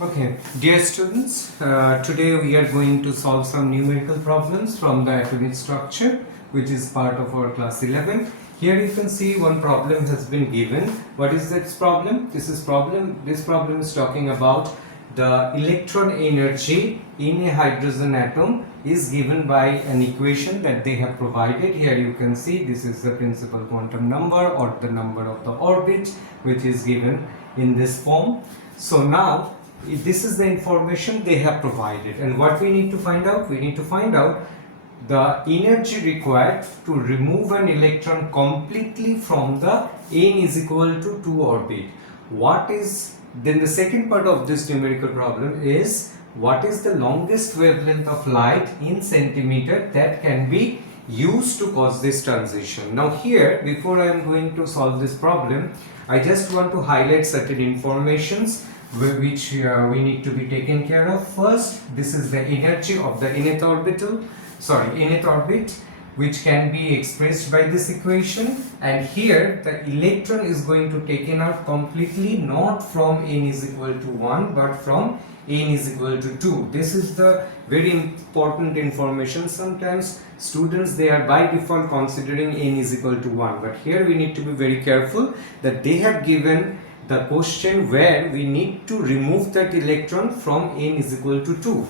Okay, dear students, today we are going to solve some numerical problems from the atomic structure, which is part of our class 11. Here you can see one problem has been given. What is this problem? This problem is talking about the electron energy in a hydrogen atom is given by an equation that they have provided. Here you can see this is the principal quantum number or the number of the orbit, which is given in this form. So now this is the information they have provided, and what we need to find out? We need to find out the energy required to remove an electron completely from the n is equal to 2 orbit. What is then the second part of this numerical problem is what is the longest wavelength of light in centimeter that can be used to cause this transition. Now here, before I am going to solve this problem, I just want to highlight certain informations which we need to be taken care of. First, this is the energy of the nth orbit, which can be expressed by this equation, and here the electron is going to taken out completely, not from n is equal to 1 but from n is equal to 2. This is the very important information. Sometimes students, they are by default considering n is equal to 1, but here we need to be very careful that they have given the question where we need to remove that electron from n is equal to 2.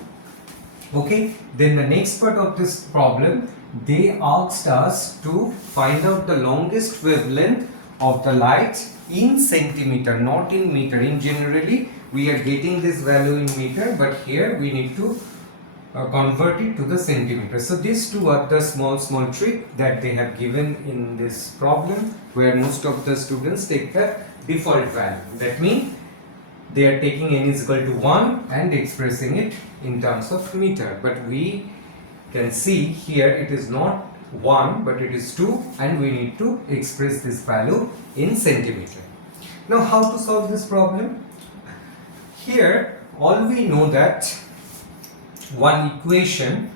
Okay, then the next part of this problem, they asked us to find out the longest wavelength of the light in centimeter, not in meter. In generally we are getting this value in meter, but here we need to convert it to the centimeter. So these two are the small trick that they have given in this problem, where most of the students take the default value. That means they are taking n is equal to 1 and expressing it in terms of meter, but we can see here it is not 1 but it is 2, and we need to express this value in centimeter. Now how to solve this problem? Here all we know that one equation,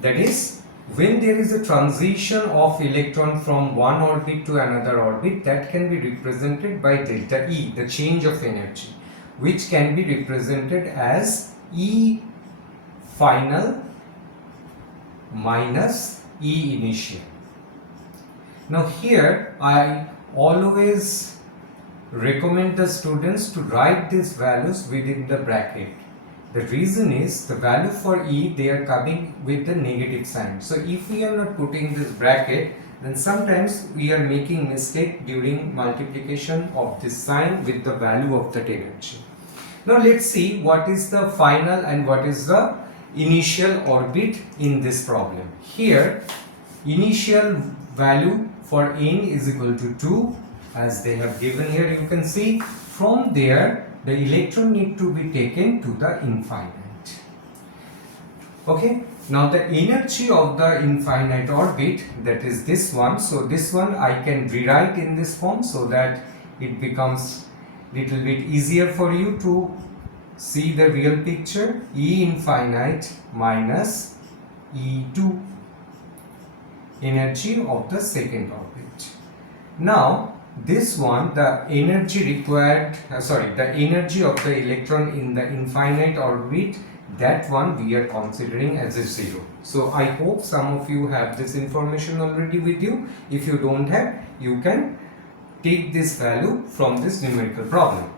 that is when there is a transition of electron from one orbit to another orbit, that can be represented by delta E, the change of energy, which can be represented as E final minus E initial. Now here I always recommend the students to write these values within the bracket. The reason is the value for E, they are coming with the negative sign. So if we are not putting this bracket, then sometimes we are making mistake during multiplication of this sign with the value of that energy. Now let's see what is the final and what is the initial orbit in this problem. Here initial value for n is equal to 2, as they have given here. You can see from there the electron need to be taken to the infinite. Okay, now the energy of the infinite orbit, that is this one. So this one I can rewrite in this form so that it becomes little bit easier for you to see the real picture. E infinite minus E2, energy of the second orbit. Now this one, the energy required, the energy of the electron in the infinite orbit, that one we are considering as a 0. So I hope some of you have this information already with you. If you don't have, you can take this value from this numerical problem.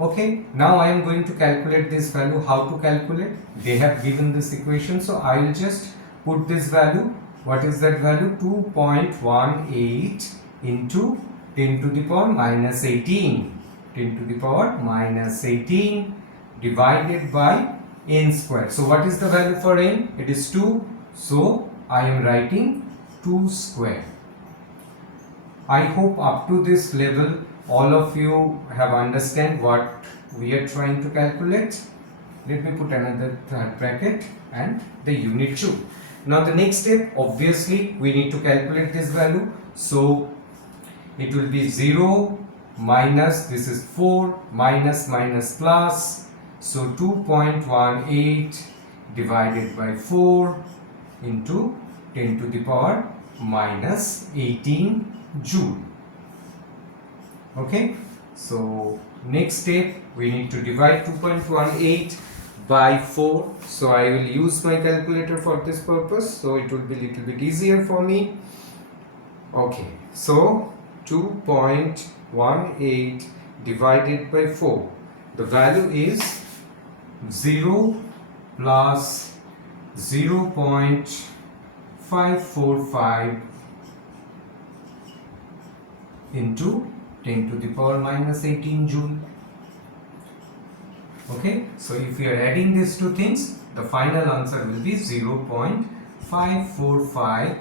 Okay, now I am going to calculate this value. How to calculate? They have given this equation, so I will just put this value. What is that value? 2.18 into 10 to the power minus 18. 10 to the power minus 18 divided by n square. So what is the value for n? It is 2. So I am writing 2 square. I hope up to this level all of you have understand what we are trying to calculate. Let me put another third bracket and the unit 2. Now the next step, obviously we need to calculate this value. So it will be 0 minus, this is 4, minus plus, so 2.18 divided by 4 into 10 to the power minus 18 joule. Okay, so next step, we need to divide 2.18 by 4. So I will use my calculator for this purpose, so it will be a little bit easier for me. Okay, so 2.18 divided by 4, the value is 0 plus 0.545 into 10 to the power minus 18 joule. Okay, so if we are adding these two things, the final answer will be 0.545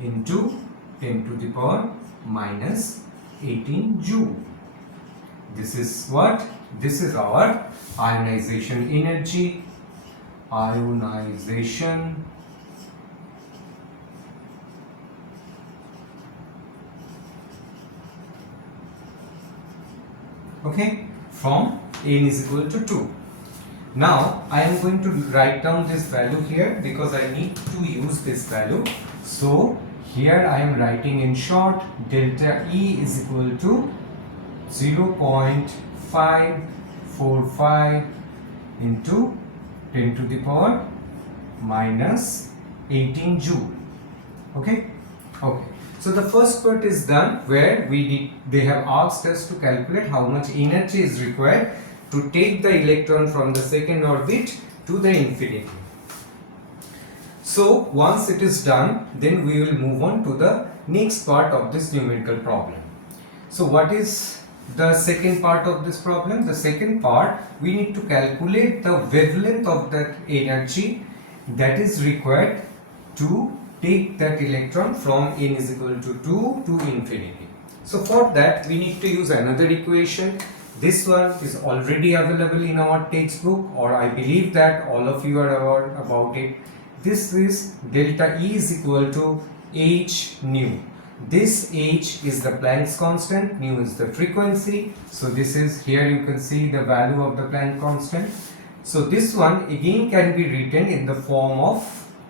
into 10 to the power minus 18 joule. This is what? This is our ionization energy. Ionization okay, from n is equal to 2. Now I am going to write down this value here because I need to use this value. So here I am writing in short, delta E is equal to 0.545 into 10 to the power minus 18 joule. Okay. So the first part is done, where they have asked us to calculate how much energy is required to take the electron from the second orbit to the infinity. So once it is done, then we will move on to the next part of this numerical problem. So what is the second part of this problem? The second part, we need to calculate the wavelength of that energy that is required to take that electron from n is equal to 2 to infinity. So for that we need to use another equation. This one is already available in our textbook, or I believe that all of you are aware about it. This is delta E is equal to h nu. This h is the Planck's constant, nu is the frequency. So this is, here you can see the value of the Planck constant. So this one again can be written in the form of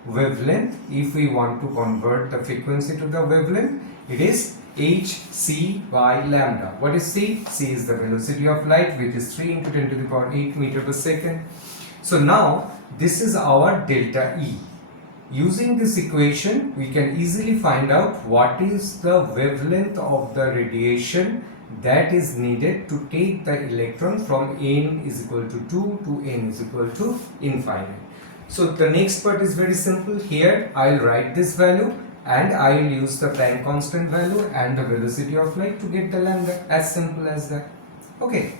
wavelength. If we want to convert the frequency to the wavelength, it is hc by lambda. What is c? C is the velocity of light, which is 3 into 10 to the power 8 meter per second. So now this is our delta E. Using this equation, we can easily find out what is the wavelength of the radiation that is needed to take the electron from n is equal to 2 to n is equal to infinite. So the next part is very simple. Here I will write this value and I will use the Planck constant value and the velocity of light to get the lambda. As simple as that. Okay.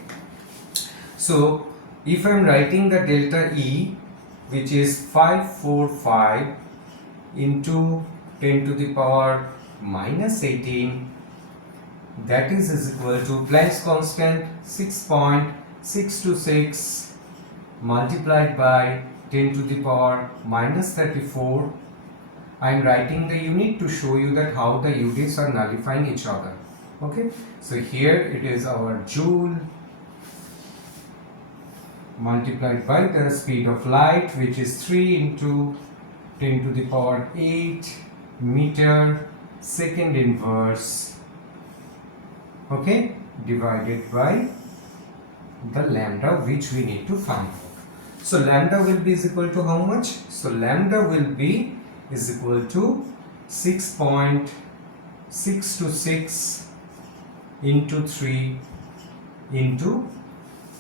So if I am writing the delta E, which is 545 into 10 to the power minus 18, that is equal to Planck's constant 6.626 multiplied by 10 to the power minus 34. I am writing the unit to show you that how the units are nullifying each other. Okay, so here it is our joule multiplied by the speed of light, which is 3 into 10 to the power 8 meter second inverse, okay, divided by the lambda, which we need to find out. So lambda will be is equal to how much? So lambda will be is equal to 6.626 into 3 into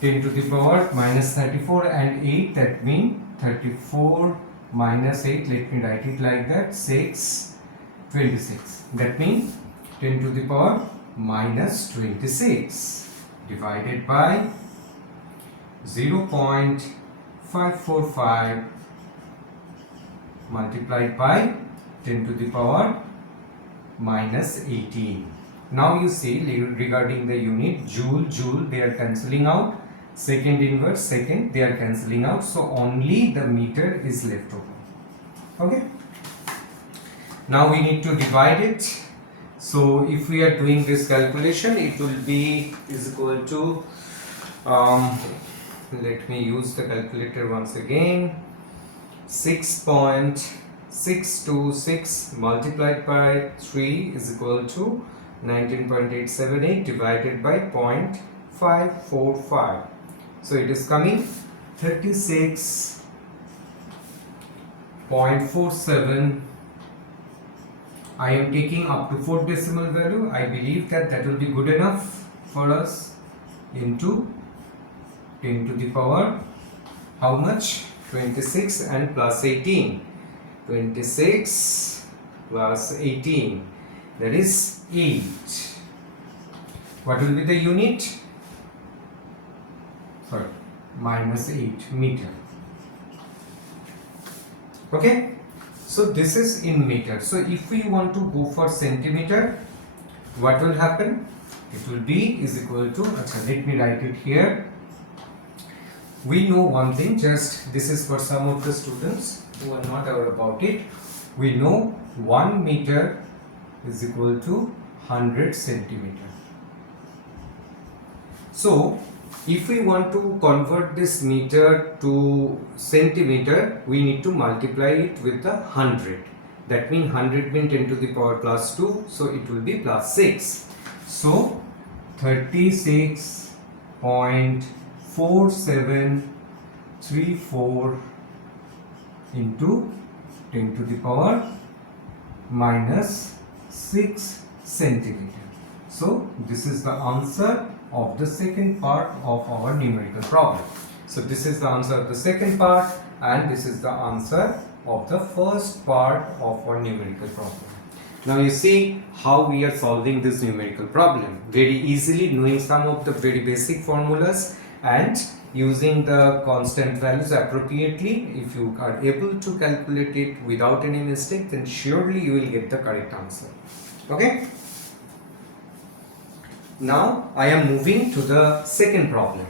10 to the power minus 34 and 8, that means 34 minus 8, let me write it like that, 626, that means 10 to the power minus 26 divided by 0.545 multiplied by 10 to the power minus 18. Now you see, regarding the unit joule, they are cancelling out, second inverse, second, they are cancelling out, so only the meter is left over. Okay, now we need to divide it. So if we are doing this calculation, it will be is equal to let me use the calculator once again. 6.626 multiplied by 3 is equal to 19.878 divided by 545. So it is coming 36.47. I am taking up to 4th decimal value. I believe that that will be good enough for us, into 10 to the power how much? 26 and plus 18. 26 plus 18, that is 8. What will be the unit? Sorry, minus 8 meter. Okay, so this is in meter. So if we want to go for centimeter, what will happen? It will be is equal to, let me write it here. We know one thing, just this is for some of the students who are not aware about it. We know 1 meter is equal to 100 centimeter. So if we want to convert this meter to centimeter, we need to multiply it with the 100. That means 100 means 10 to the power plus 2, so it will be plus 6. So 36.4734 into 10 to the power minus 6 centimeter. So this is the answer of the second part of our numerical problem. So this is the answer of the second part, and this is the answer of the first part of our numerical problem. Now you see how we are solving this numerical problem very easily, knowing some of the very basic formulas and using the constant values appropriately. If you are able to calculate it without any mistake, then surely you will get the correct answer. Okay. Now I am moving to the second problem.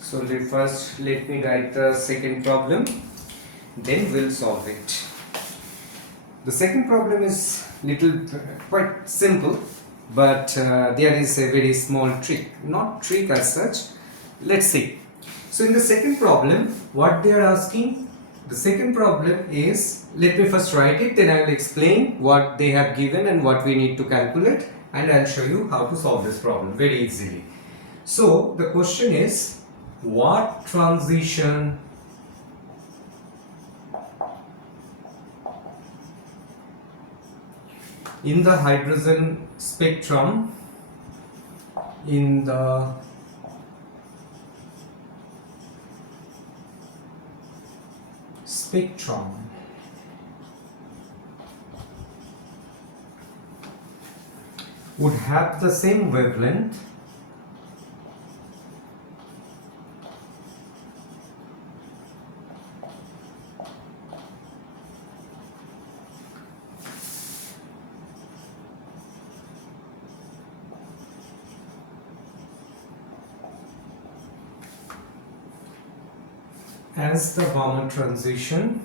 So let me write the second problem, then we'll solve it. The second problem is quite simple, but there is a very small trick, not trick as such. Let's see. So in the second problem, what they are asking, the second problem is, let me first write it, then I will explain what they have given and what we need to calculate, and I'll show you how to solve this problem very easily. So the question is, what transition in the hydrogen spectrum would have the same wavelength as the Bohr transition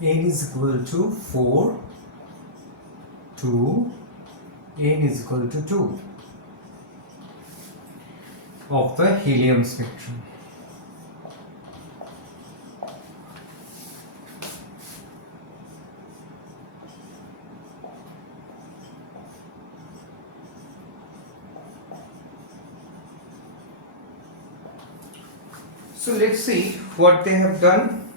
n is equal to 4 to n is equal to 2 of the helium spectrum. So let's see what they have done.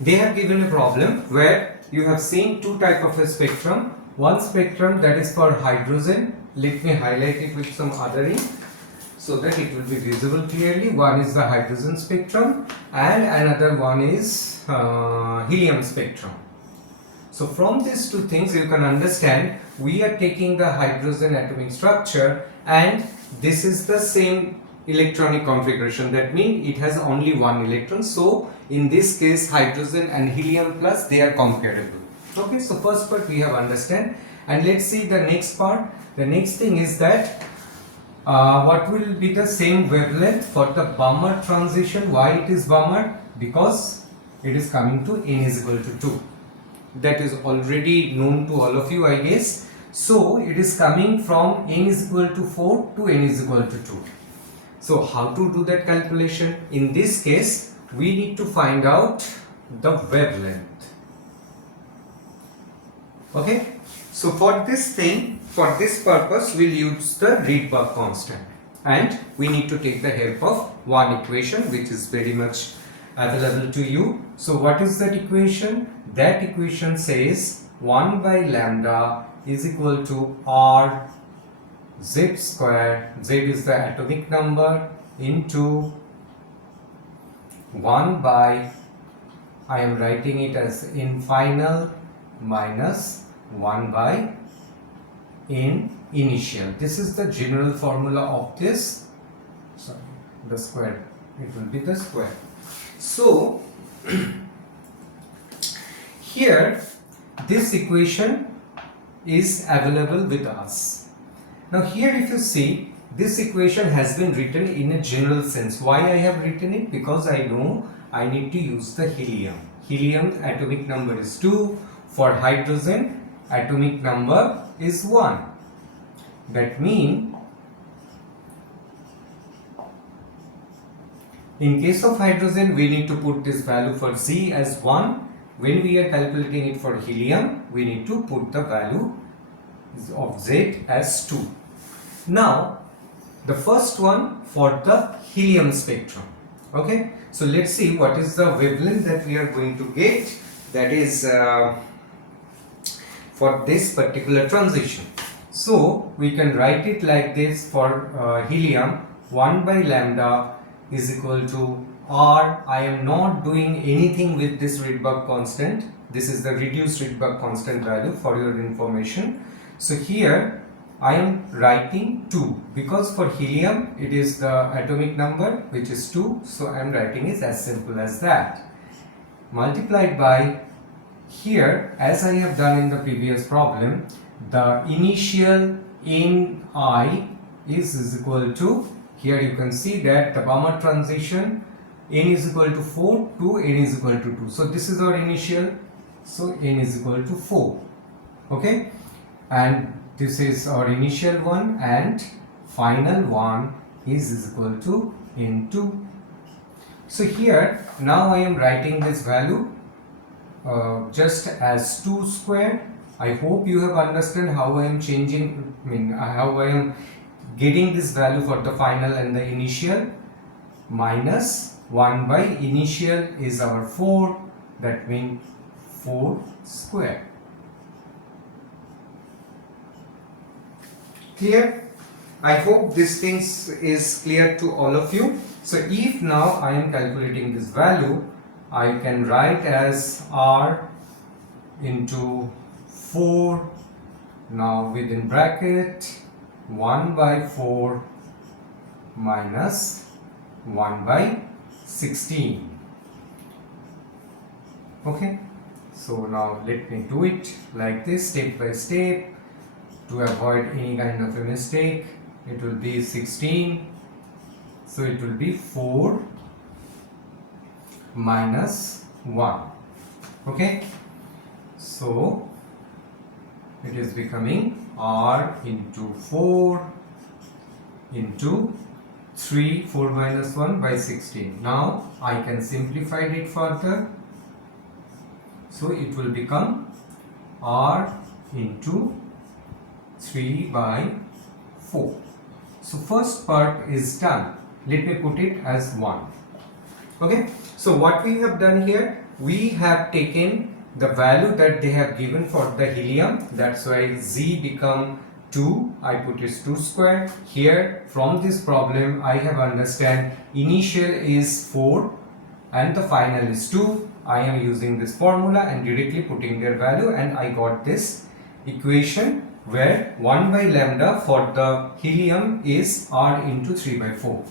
They have given a problem where you have seen two types of a spectrum. One spectrum that is for hydrogen. Let me highlight it with some other ink so that it will be visible clearly. One is the hydrogen spectrum and another one is helium spectrum. So from these two things you can understand we are taking the hydrogen atomic structure and this is the same electronic configuration. That means it has only one electron. So in this case hydrogen and helium plus they are compatible. Okay, so first part we have understand, and let's see the next part. The next thing is that what will be the same wavelength for the Bohr transition. Why it is Bohr? Because it is coming to n is equal to 2. That is already known to all of you, I guess. So it is coming from n is equal to 4 to n is equal to 2. So how to do that calculation? In this case, we need to find out the wavelength. Okay. So for this thing, for this purpose, we'll use the Rydberg constant, and we need to take the help of one equation which is very much available to you. So what is that equation? That equation says 1 by lambda is equal to r z square, z is the atomic number, into 1 by, I am writing it as in final, minus 1 by in initial. This is the general formula of this, sorry, the square, it will be the square. So here this equation is available with us. Now here if you see, this equation has been written in a general sense. Why I have written it? Because I know I need to use the helium. Helium atomic number is 2. For hydrogen atomic number is 1. That means in case of hydrogen we need to put this value for Z as 1. When we are calculating it for helium, we need to put the value of Z as 2. Now the first one for the helium spectrum. Okay, so let's see what is the wavelength that we are going to get, that is for this particular transition. So we can write it like this for helium, 1 by lambda is equal to r. I am not doing anything with this Rydberg constant. This is the reduced Rydberg constant value for your information. So here I am writing 2 because for helium it is the atomic number which is 2. So I am writing it as simple as that. Multiplied by, here as I have done in the previous problem, the initial Ni is equal to, here you can see that the Bohr transition n is equal to 4 to n is equal to 2. So this is our initial, so n is equal to 4. Okay, and this is our initial one, and final one is equal to n2. So here now I am writing this value just as 2 square. I hope you have understood how I am changing, how I am getting this value for the final and the initial, minus 1 by initial is our 4, that means 4 square. Clear? I hope this thing is clear to all of you. So if now I am calculating this value, I can write as r into 4, now within bracket 1 by 4 minus 1 by 16. Okay, so now let me do it like this step by step to avoid any kind of a mistake. It will be 16, so it will be 4 minus 1. Okay, so it is becoming r into 4 into 3, 4 minus 1 by 16. Now I can simplify it further, so it will become r into 3 by 4. So first part is done. Let me put it as 1. Okay, so what we have done here, we have taken the value that they have given for the helium, that's why Z become 2, I put it 2 square. Here from this problem I have understand initial is 4 and the final is 2. I am using this formula and directly putting their value, and I got this equation where 1 by lambda for the helium is r into 3 by 4.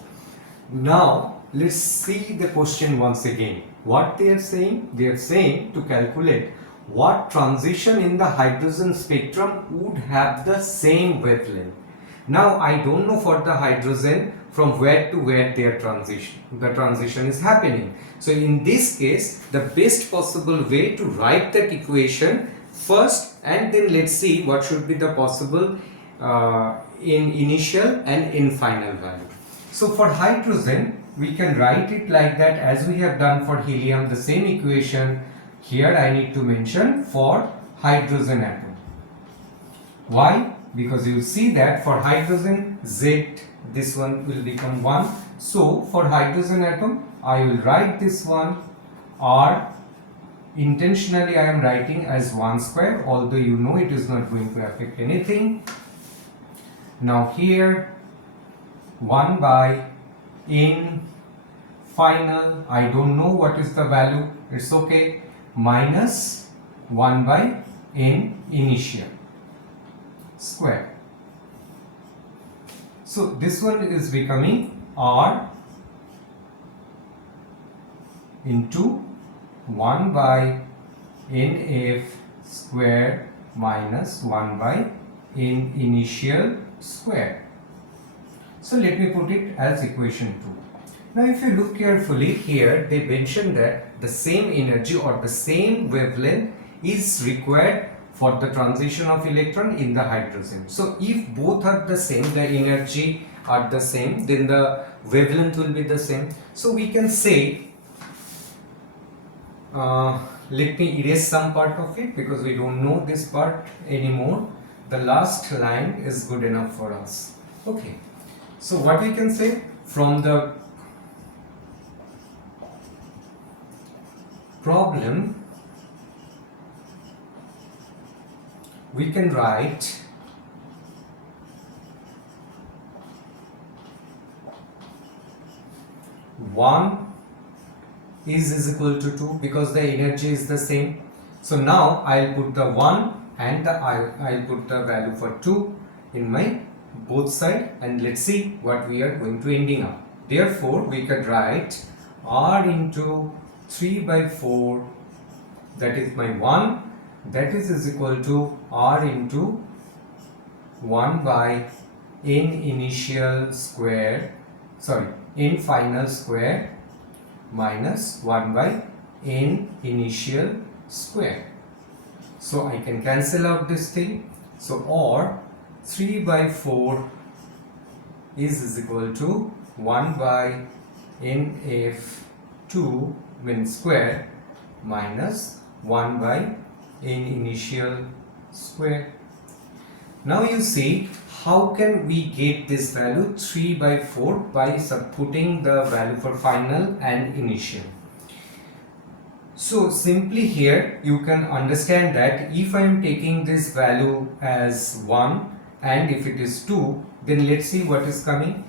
Now let's see the question once again. What they are saying? They are saying to calculate what transition in the hydrogen spectrum would have the same wavelength. Now I don't know for the hydrogen from where to where the transition is happening. So in this case, the best possible way to write that equation first, and then let's see what should be the possible in initial and in final value. So for hydrogen, we can write it like that as we have done for helium, the same equation. Here I need to mention for hydrogen atom. Why? Because you will see that for hydrogen Z, this one will become 1. So for hydrogen atom, I will write this one R. Intentionally I am writing as 1 square, although you know it is not going to affect anything. Now here 1 by in final, I don't know what is the value, it's okay, minus 1 by in initial square. So this one is becoming R into 1 by NF square minus 1 by in initial square. So let me put it as equation 2. Now if you look carefully here, they mention that the same energy or the same wavelength is required for the transition of electron in the hydrogen. So if both are the same, the energy are the same, then the wavelength will be the same. So we can say, let me erase some part of it because we don't know this part anymore. The last line is good enough for us. Okay. So what we can say from the problem, we can write one is equal to 2 because the energy is the same. So now I'll put the 1 and I'll put the value for 2 in my both side, and let's see what we are going to ending up. Therefore we could write R into 3 by 4, that is my 1, that is equal to R into 1 by n initial square, n final square minus 1 by n initial square. So I can cancel out this thing. So or 3 by 4 is equal to 1 by nf2 means square minus 1 by n initial square. Now you see how can we get this value 3 by 4 by subputting the value for final and initial. So simply here you can understand that if I am taking this value as 1 and if it is 2, then let's see what is coming.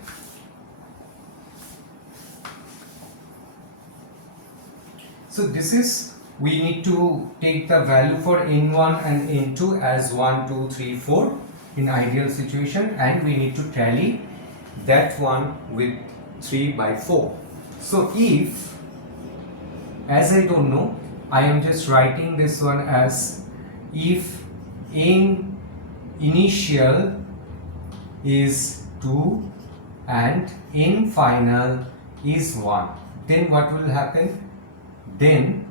So this is, we need to take the value for n1 and n2 as 1, 2, 3, 4 in ideal situation, and we need to tally that one with 3 by 4. So if, as I don't know, I am just writing this one as if n initial is 2 and n final is 1, then what will happen? Then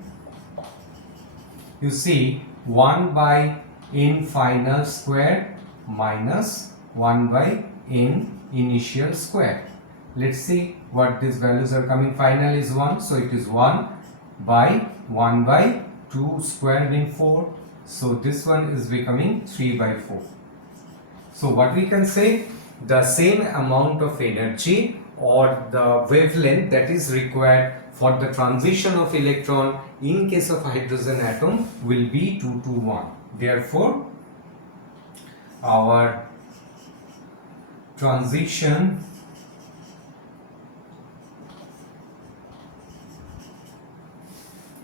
you see 1 by n final square minus 1 by n initial square. Let's see what these values are coming. Final is 1, so it is 1 by 1 by 2 square means 4. So this one is becoming 3 by 4. So what we can say, the same amount of energy or the wavelength that is required for the transition of electron in case of hydrogen atom will be 2 to 1. Therefore, our transition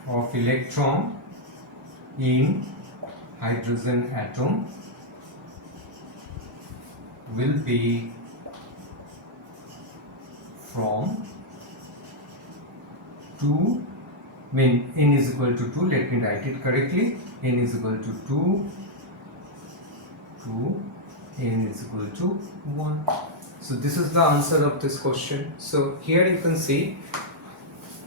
of electron in hydrogen atom will be from 2, n is equal to 2, let me write it correctly, n is equal to 2 to n is equal to 1. So this is the answer of this question. So here you can see,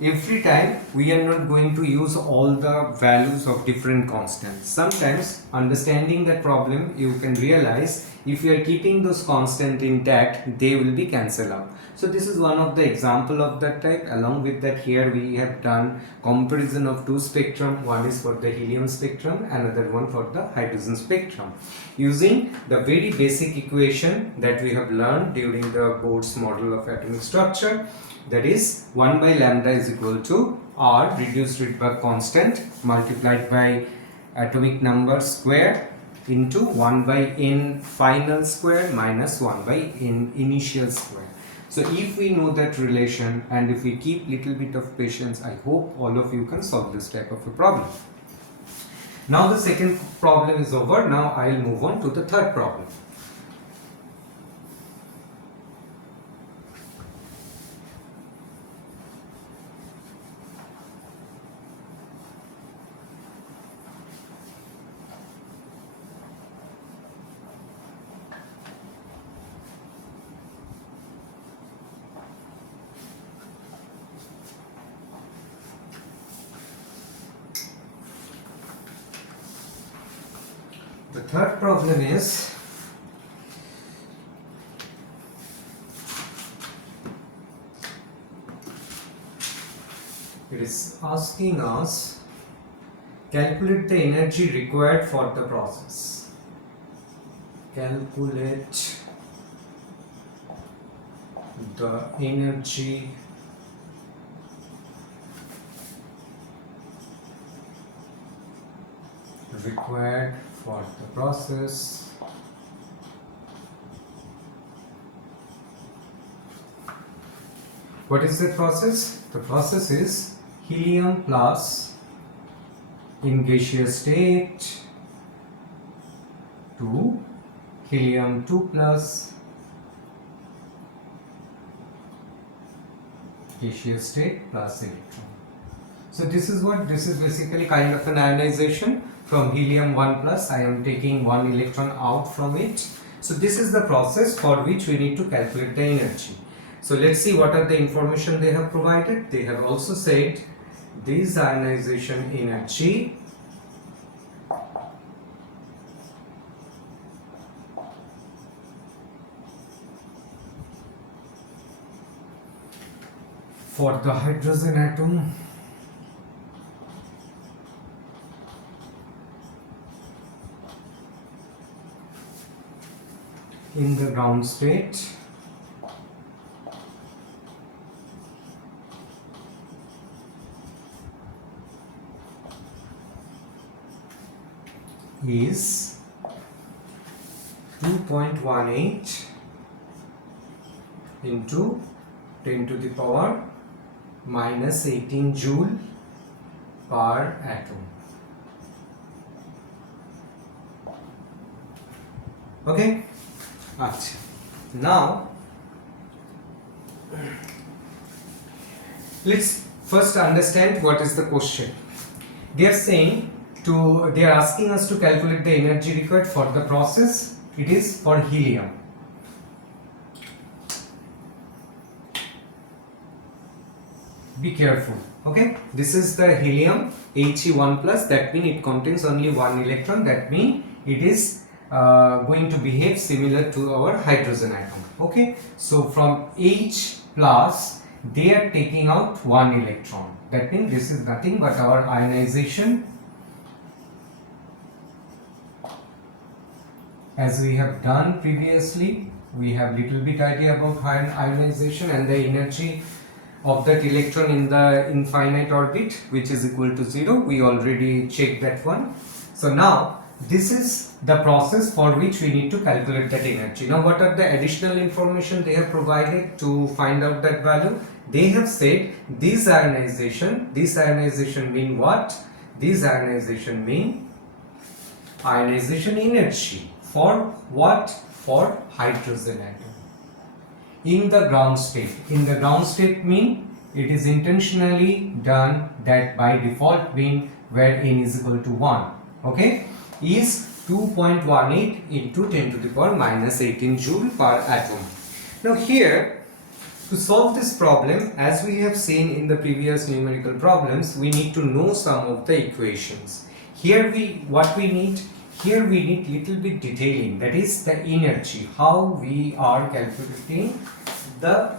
every time we are not going to use all the values of different constants. Sometimes understanding that problem, you can realize if you are keeping those constants intact, they will be cancelled out. So this is one of the example of that type. Along with that, here we have done comparison of two spectrum. One is for the helium spectrum, another one for the hydrogen spectrum, using the very basic equation that we have learned during the Bohr's model of atomic structure. That is 1 by lambda is equal to R reduced Rydberg constant multiplied by atomic number square into 1 by n final square minus 1 by n initial square. So if we know that relation and if we keep little bit of patience, I hope all of you can solve this type of a problem. Now the second problem is over. Now I will move on to the third problem. The third problem is, it is asking us calculate the energy required for the process. Calculate the energy required for the process What is the process? The process is helium plus in gaseous state to helium 2 plus gaseous state plus electron. So this is what, this is basically kind of an ionization from helium 1 plus. I am taking one electron out from it. So this is the process for which we need to calculate the energy. So let's see what are the information they have provided. They have also said this ionization energy for the hydrogen atom in the ground state is 2.18 into 10 to the power minus 18 joule per atom. Okay, now let's first understand what is the question. They are saying they are asking us to calculate the energy required for the process. It is for helium. Be careful. Okay, this is the helium He1 plus. That means it contains only one electron. That means it is going to behave similar to our hydrogen atom. Okay, so from H plus they are taking out one electron. That means this is nothing but our ionization. As we have done previously, we have little bit idea about ionization and the energy of that electron in the infinite orbit, which is equal to 0. We already checked that one. So now this is the process for which we need to calculate that energy. Now what are the additional information they have provided to find out that value? They have said this ionization mean what? This ionization mean ionization energy. For what? For hydrogen atom in the ground state. In the ground state mean it is intentionally done that by default mean where n is equal to 1. okay, is 2.18 into 10 to the power minus 18 joule per atom. Now here, to solve this problem, as we have seen in the previous numerical problems, we need to know some of the equations. Here we need little bit detailing, that is the energy, how we are calculating the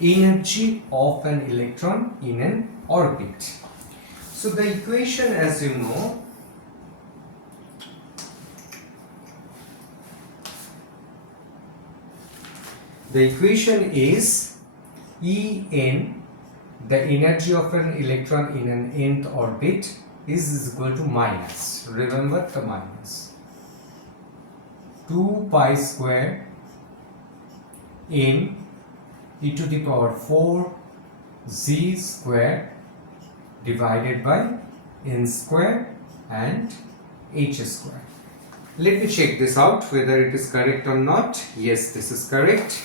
energy of an electron in an orbit. So the equation, as you know, the equation is En, the energy of an electron in an nth orbit, is equal to minus, remember the minus, 2 pi square n e to the power 4 z square divided by n square and h square. Let me check this out whether it is correct or not. Yes, this is correct.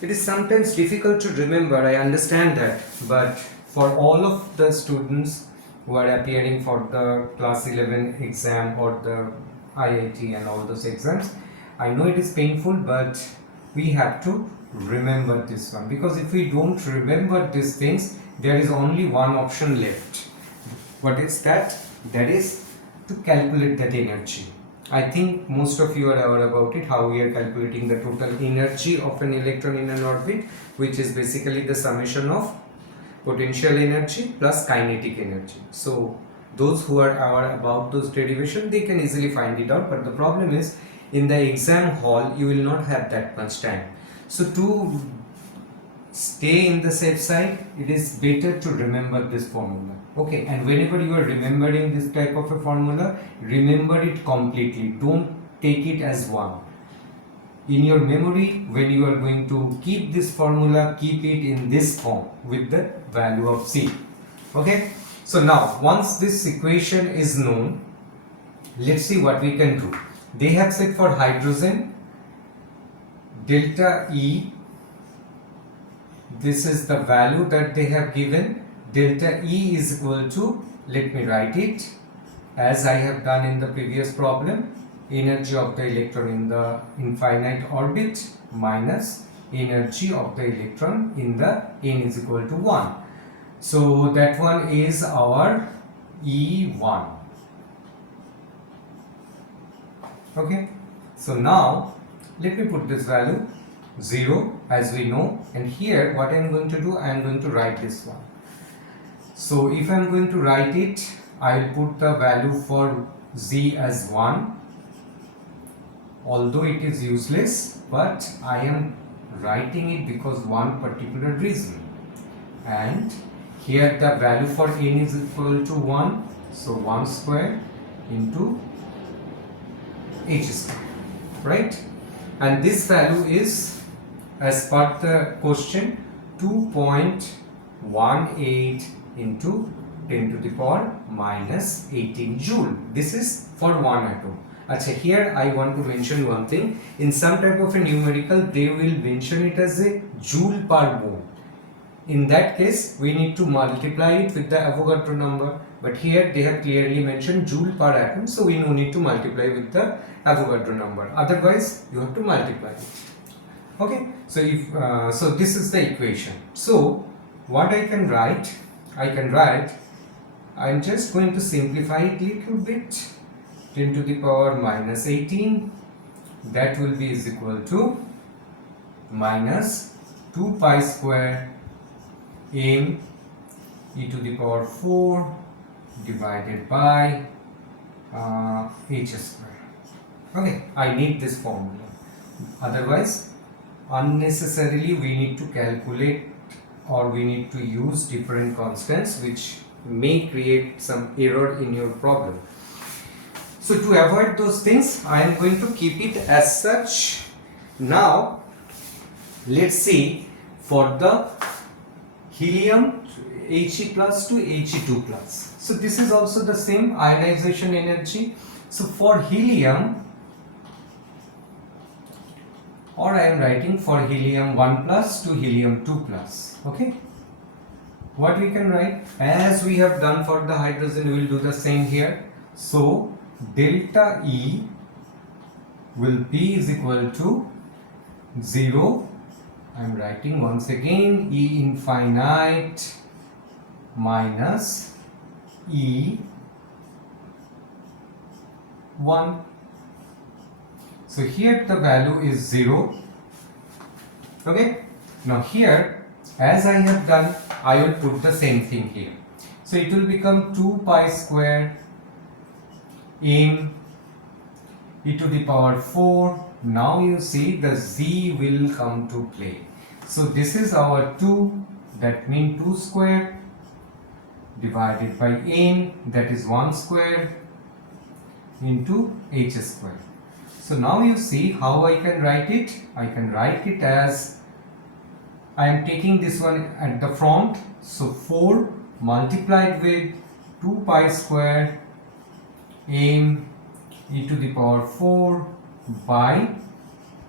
It is sometimes difficult to remember, I understand that, but for all of the students who are appearing for the class 11 exam or the IIT and all those exams, I know it is painful, but we have to remember this one, because if we don't remember these things, there is only one option left. What is that? That is to calculate that energy. I think most of you are aware about it, how we are calculating the total energy of an electron in an orbit, which is basically the summation of potential energy plus kinetic energy. So those who are aware about those derivation, they can easily find it out, but the problem is in the exam hall you will not have that much time. So to stay in the safe side, it is better to remember this formula. Okay, and whenever you are remembering this type of a formula, remember it completely. Don't take it as one. In your memory, when you are going to keep this formula, keep it in this form with the value of C. Okay, so now once this equation is known, let's see what we can do. They have said for hydrogen, delta E, this is the value that they have given. Delta E is equal to, let me write it as I have done in the previous problem, energy of the electron in the infinite orbit minus energy of the electron in the n is equal to 1. So that one is our E1. Okay, so now let me put this value 0 as we know, and here what I am going to do, I am going to write this one. So if I am going to write it, I will put the value for Z as 1, although it is useless, but I am writing it because one particular reason. And here the value for n is equal to 1, so 1 square into h square, right? And this value is, as per the question, 2.18 into 10 to the power minus 18 joule. This is for one atom. Achha, here I want to mention one thing. In some type of a numerical, they will mention it as a joule per mole. In that case, we need to multiply it with the Avogadro number. But here they have clearly mentioned joule per atom, so we no need to multiply with the Avogadro number. Otherwise, you have to multiply it. Okay. So if so, this is the equation. So what I can write, I'm just going to simplify it little bit. 10 to the power minus 18, that will be is equal to minus 2 pi square m e to the power 4 divided by h square. Okay, I need this formula. Otherwise, unnecessarily we need to calculate or we need to use different constants which may create some error in your problem. So to avoid those things, I am going to keep it as such. Now let's see for the helium He plus to He2 plus. So this is also the same ionization energy. So for helium, or I am writing for helium 1 plus to helium 2 plus. Okay, what we can write, as we have done for the hydrogen, we will do the same here. So delta E will be is equal to 0. I am writing once again, E infinite minus E 1. So here the value is 0. Okay. Now here, as I have done, I will put the same thing here. So it will become 2 pi square m e to the power 4. Now you see the z will come to play. So this is our 2, that means 2 square divided by n, that is 1 square into h square. So now you see how I can write it. I can write it as, I am taking this one at the front, so 4 multiplied with 2 pi square m e to the power 4 by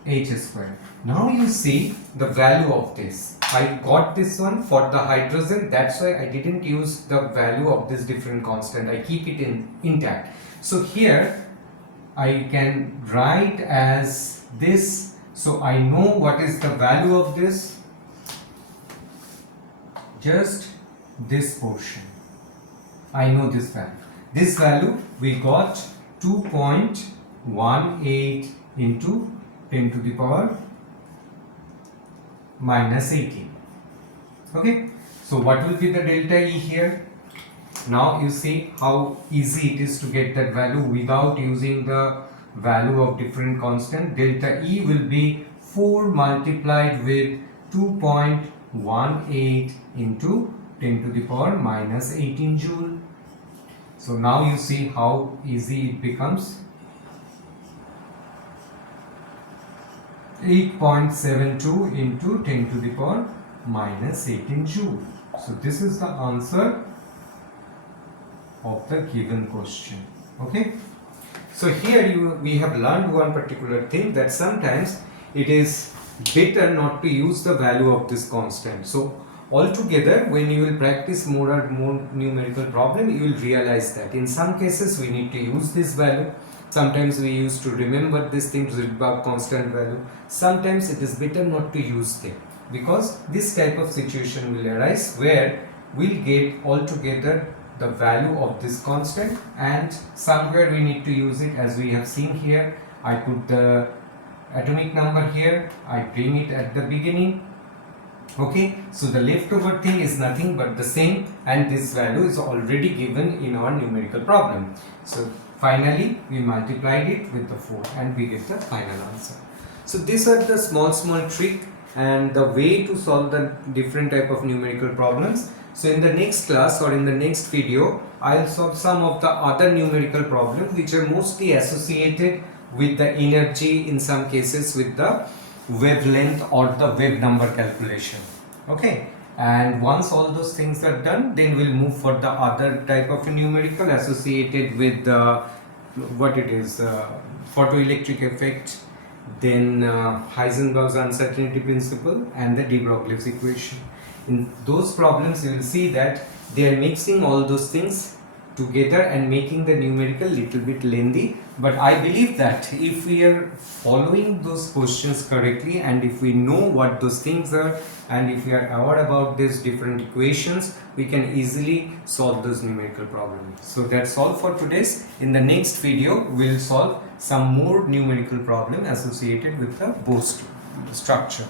h square. Now you see the value of this. I got this one for the hydrogen, that's why I didn't use the value of this different constant. I keep it intact. So here I can write as this. So I know what is the value of this. Just this portion. I know this value. This value we got 2.18 into 10 to the power minus 18. Okay. So what will be the delta E here? Now you see how easy it is to get that value without using the value of different constant. Delta E will be 4 multiplied with 2.18 into 10 to the power minus 18 joule. So now you see how easy it becomes. 8.72 into 10 to the power minus 18 joule. So this is the answer of the given question. Okay. So here we have learned one particular thing, that sometimes it is better not to use the value of this constant. So altogether, when you will practice more and more numerical problem, you will realize that in some cases we need to use this value. Sometimes we used to remember this thing, Rydberg constant value. Sometimes it is better not to use them, because this type of situation will arise where we'll get altogether the value of this constant, and somewhere we need to use it. As we have seen here, I put the atomic number here, I bring it at the beginning. Okay, so the leftover thing is nothing but the same, and this value is already given in our numerical problem. So finally we multiplied it with the 4 and we get the final answer. So these are the small trick and the way to solve the different type of numerical problems. So in the next class or in the next video, I'll solve some of the other numerical problems which are mostly associated with the energy, in some cases with the wavelength or the wave number calculation. Okay, and once all those things are done, then we'll move for the other type of numerical associated with the photoelectric effect, then Heisenberg's uncertainty principle and the de Broglie's equation. In those problems you will see that they are mixing all those things together and making the numerical little bit lengthy, but I believe that if we are following those questions correctly and if we know what those things are and if we are aware about these different equations, we can easily solve those numerical problems. So that's all for today's. In the next video we will solve some more numerical problem associated with the Bohr structure.